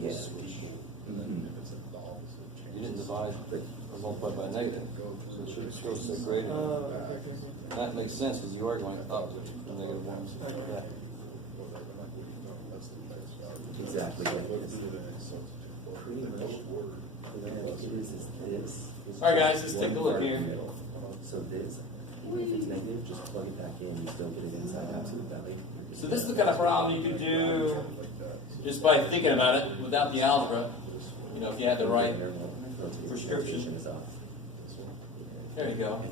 Yes. You didn't divide or multiply by a negative, so it should still say greater. That makes sense because you are going up from negative 1. Yeah. Exactly. Pretty much. This. All right, guys, let's take a look here. So this, even if it's negative, just plug it back in. You still get it inside absolute value. So this is the kind of problem you could do just by thinking about it without the algebra. You know, if you had the right prescription. Is off. There you go.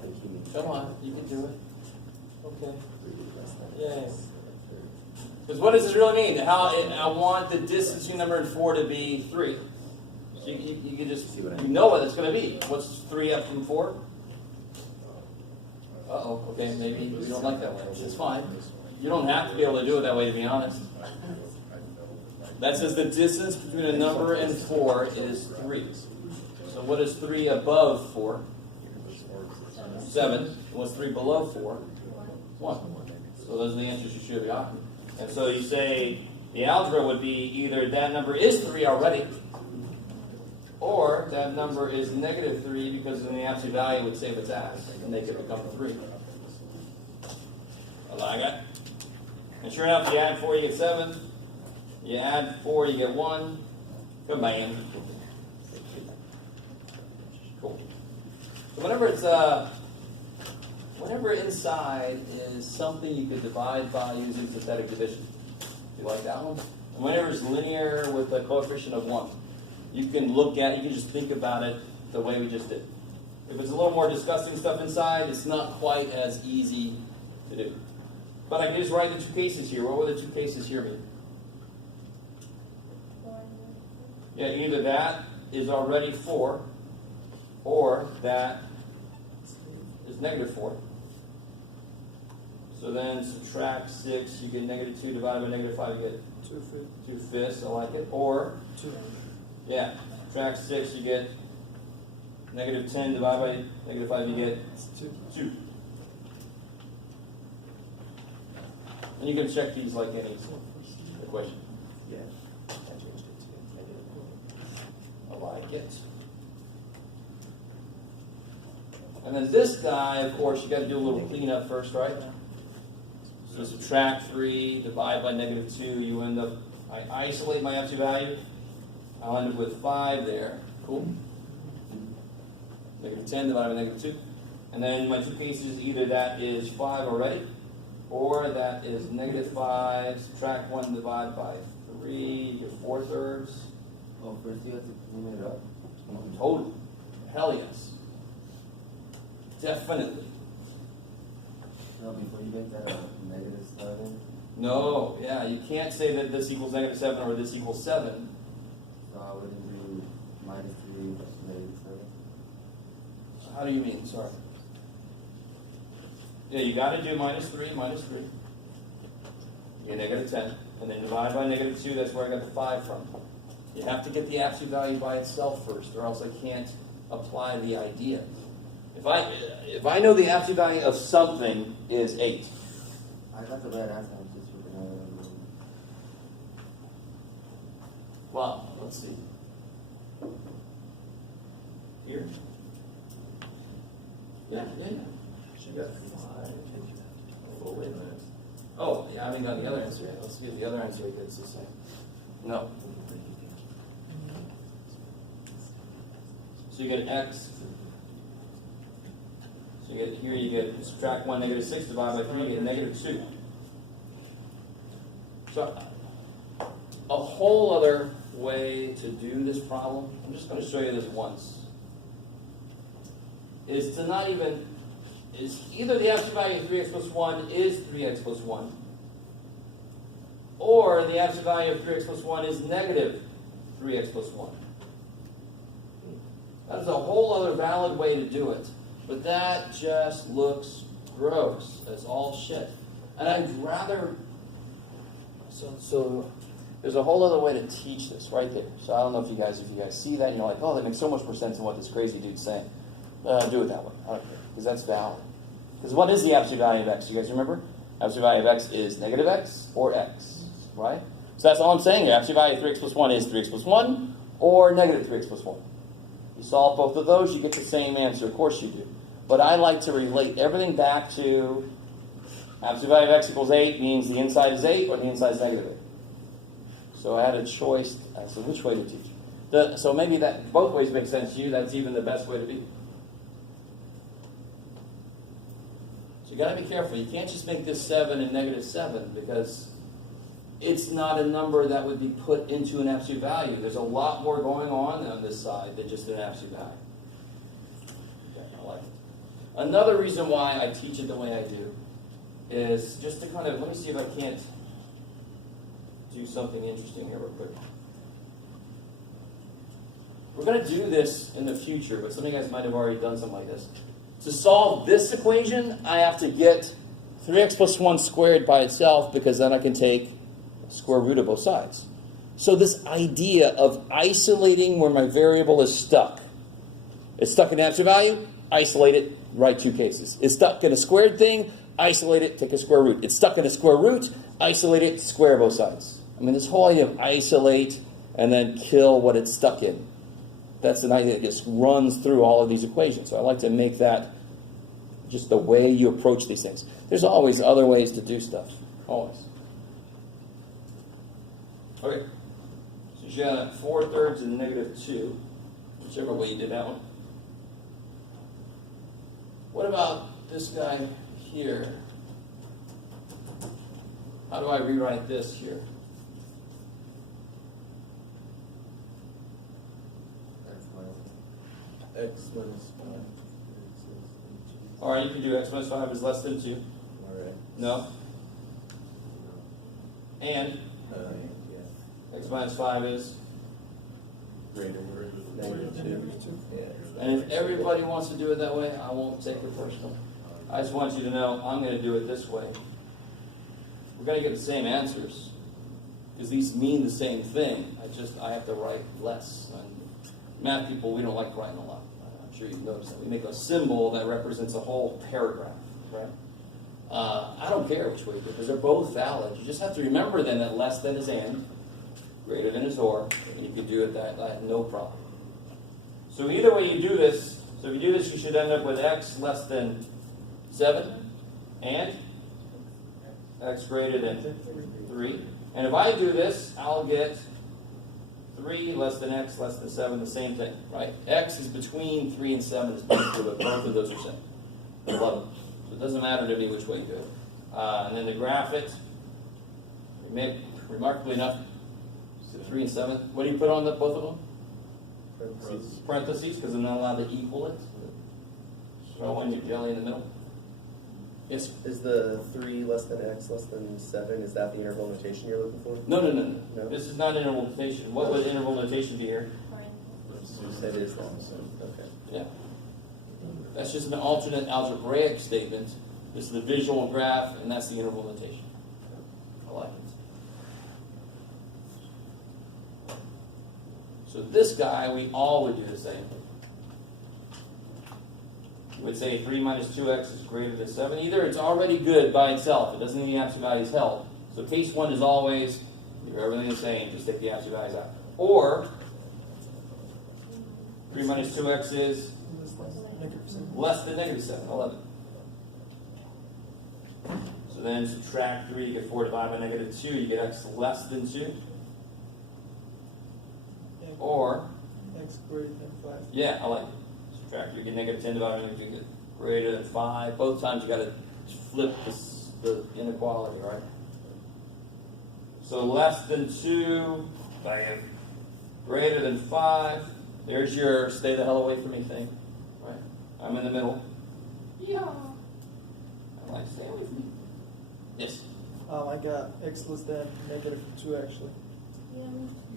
Come on, you can do it. Okay. Yay. Because what does this really mean? I want the distance between number and 4 to be 3. So you can just, you know what it's going to be. What's 3 up from 4? Uh-oh, okay, maybe we don't like that way. It's fine. You don't have to be able to do it that way, to be honest. That says the distance between a number and 4 is 3. So what is 3 above 4? 7. What's 3 below 4? 1. So those are the answers you should be on. And so you say the algebra would be either that number is 3 already, or that number is negative 3 because then the absolute value would save its ass and make it become 3. I like it. And sure enough, you add 4, you get 7. You add 4, you get 1. Combine. Cool. So whenever inside is something you could divide by using synthetic division. You like that one? And whenever it's linear with a coefficient of 1, you can just think about it the way we just did. If it's a little more disgusting stuff inside, it's not quite as easy to do. But I can just write the two cases here. What would the two cases here mean? Yeah, either that is already 4, or that is negative 4. So then subtract 6, you get negative 2 divided by negative 5, you get 2 fifths. I like it. Or, yeah, subtract 6, you get negative 10 divided by negative 5, you get 2. And you can check these like any equation. Yeah. I like it. And then this guy, of course, you got to do a little cleanup first, right? So subtract 3, divide by negative 2, you end up, I isolate my absolute value. I'll end up with 5 there. Cool. Negative 10 divided by negative 2. And then my two cases, either that is 5 already, or that is negative 5, subtract 1, divide by 3, you get 4/3. Oh, first you have to clean it up. Totally. Hell yes. Definitely. No, before you make that negative 7. No, yeah, you can't say that this equals negative 7 or this equals 7. So I wouldn't do minus 3 plus negative 7. How do you mean? Sorry. Yeah, you got to do minus 3. You get negative 10. And then divide by negative 2, that's where I got the 5 from. You have to get the absolute value by itself first, or else I can't apply the idea. If I know the absolute value of something is 8. I got the right answer. I'm just looking at it. Well, let's see. Here. Yeah. She got 5. Oh, wait a minute. Oh, yeah, I haven't got the other answer yet. Let's see if the other answer gets the same. No. So you get x. So you get subtract 1, negative 6, divide by 3, you get negative 2. So a whole other way to do this problem, I'm just going to show you this once, is to not even, is either the absolute value of 3x plus 1 is 3x plus 1, or the absolute value of 3x plus 1 is negative 3x plus 1. That is a whole other valid way to do it. But that just looks gross. That's all shit. And I'd rather... So there's a whole other way to teach this right there. So I don't know if you guys see that, and you're like, oh, that makes so much more sense than what this crazy dude's saying. Do it that way. I don't care. Because that's valid. Because what is the absolute value of x? You guys remember? Absolute value of x is negative x or x, right? So that's all I'm saying here. Absolute value of 3x plus 1 is 3x plus 1 or negative 3x plus 1. You solve both of those, you get the same answer. Of course you do. But I like to relate everything back to absolute value of x equals 8 means the inside is 8 or the inside is negative 8. So I had a choice as to which way to teach. So maybe that both ways make sense to you. That's even the best way to be. So you got to be careful. You can't just make this 7 and negative 7 because it's not a number that would be put into an absolute value. There's a lot more going on this side than just an absolute value. Okay, I like it. Another reason why I teach it the way I do is just to kind of, let me see if I can't do something interesting here real quick. We're going to do this in the future, but some of you guys might have already done something like this. To solve this equation, I have to get 3x plus 1 squared by itself because then I can take square root of both sides. So this idea of isolating where my variable is stuck. It's stuck in absolute value, isolate it, write two cases. It's stuck in a squared thing, isolate it, take a square root. It's stuck in a square root, isolate it, square both sides. I mean, this whole idea of isolate and then kill what it's stuck in. That's an idea that just runs through all of these equations. So I like to make that just the way you approach these things. There's always other ways to do stuff. Always. Okay. So you got 4/3 and negative 2. Whichever way you did that one. What about this guy here? How do I rewrite this here? X minus 5. All right, you can do x minus 5 is less than 2. All right. No? And Yeah. x minus 5 is? Greater than negative 2. Yeah. And if everybody wants to do it that way, I won't take it personal. I just want you to know I'm going to do it this way. We're going to get the same answers because these mean the same thing. I have to write less. And math people, we don't like writing a lot. I'm sure you've noticed that. We make a symbol that represents a whole paragraph, right? I don't care which way you do it because they're both valid. You just have to remember then that less than is and, greater than is or, and you can do it that no problem. So either way you do this, so if you do this, you should end up with x less than 7 and x greater than 3. And if I do this, I'll get 3 less than x less than 7, the same thing, right? X is between 3 and 7 is basically what both of those are saying. 11. So it doesn't matter to me which way you do it. And then to graph it, remarkably enough, 3 and 7. What do you put on both of them? Parentheses, because I'm not allowed to equal it. Throw one your jelly in the middle. Yes? Is the 3 less than x less than 7, is that the interval notation you're looking for? No. This is not interval notation. What would interval notation be here? You said it is long, so, okay. Yeah. That's just an alternate algebraic statement. This is the visual graph, and that's the interval notation. I like it. So this guy, we all would do the same. We would say 3 minus 2x is greater than 7. Either it's already good by itself. It doesn't need the absolute values held. So case 1 is always, leave everything the same, just take the absolute values out. Or 3 minus 2x is less than negative 7, 11. So then subtract 3, you get 4 divided by negative 2, you get x less than 2. Or X greater than 5. Yeah, I like it. Subtract, you get negative 10 divided by negative 2, you get greater than 5. Both times you got to flip the inequality, right? So less than 2, bam. Greater than 5. There's your stay the hell away from me thing, right? I'm in the middle. Yeah. I'm like, stay away from me. Yes? I got x less than negative 2 actually. Yeah,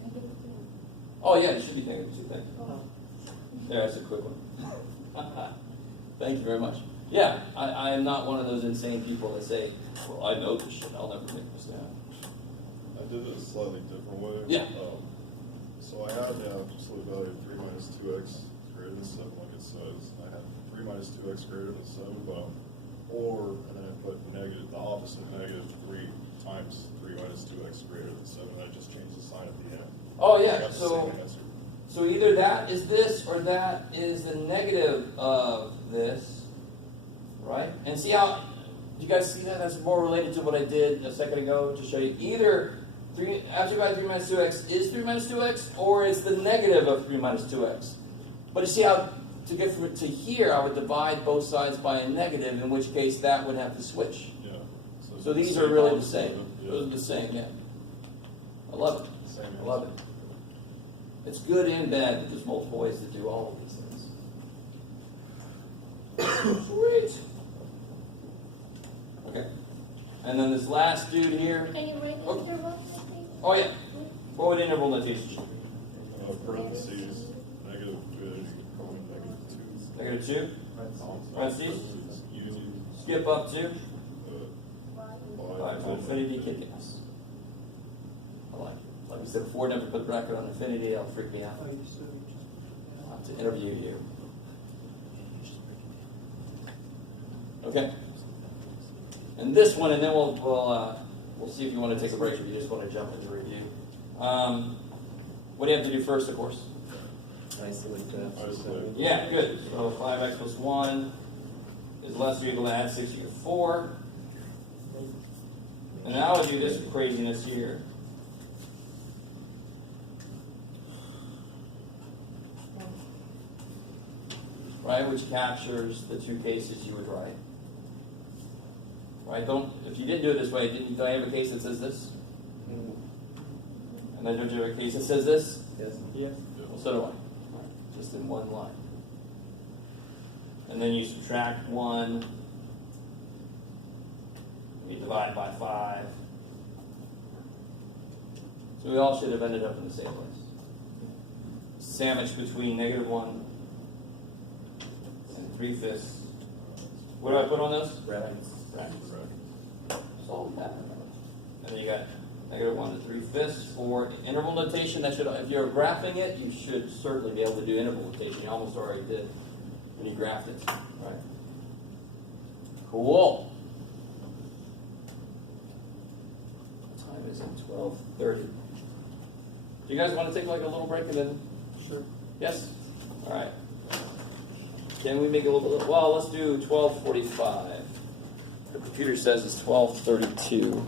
negative 2. Oh, yeah, it should be negative 2. Thank you. Oh. Yeah, that's a quick one. Thank you very much. Yeah, I am not one of those insane people that say, well, I know this shit, I'll never make this down. I did it a slightly different way. Yeah. So I had just the value of 3 minus 2x greater than 7, like it says. I had 3 minus 2x greater than 7, but or, and then I put negative, the opposite, -3 times 3 minus 2x greater than 7, I just changed the sign at the end. Oh yeah, Got the so same answer. so either that is this or that is the negative of this, right? And see how, do you guys see that? That's more related to what I did a second ago to show you. Either after you divide 3 minus 2x is 3 minus 2x, or it's the negative of 3 minus 2x. But you see how, to get from it to here, I would divide both sides by a negative, in which case that would have to switch. Yeah. So these same are really the opposite, same. yeah. Those are the same, yeah. I love it. Same I love it. It's good and bad, but there's multiple ways to do all of these things. Sweet. Okay. And then this last dude here. Can you write the Oh. interval, please? Oh yeah. What would interval notation? Parentheses, negative infinity, colon, -2. Negative 2. Parentheses. Using, Skip up to by 5 to infinity continuous. I like it. Like we said before, never put a bracket on infinity. That'll freak me out. Oh, you said you just. I'll have to interview you. Okay. And this one, and then we'll see if you want to take a break or you just want to jump into review. What do you have to do first, of course? Isolate that. Isolate. Yeah, good. So 5x plus 1 is less or equal to add 60 to 4. And now I'll do this craziness here. Right, which captures the two cases you would write. Right, if you didn't do it this way, don't I have a case that says this? Mm, And then don't you have a case that says this? yes. Yes. Well, so do I. Right, just in one line. And then you subtract 1. You divide by 5. So we all should have ended up in the same place. Sandwich between -1 and 3/5. What do I put on those? Brackets. Brackets. Solve that. And then you got -1 to 3/5 for interval notation. That should, if you're graphing it, you should certainly be able to do interval notation. You almost already did when you graphed it, right? Cool. What time is it? 12:30. Do you guys want to take like a little break and then? Sure. Yes. All right. Can we make a little bit? Well, let's do 12:45. The computer says it's 12:32.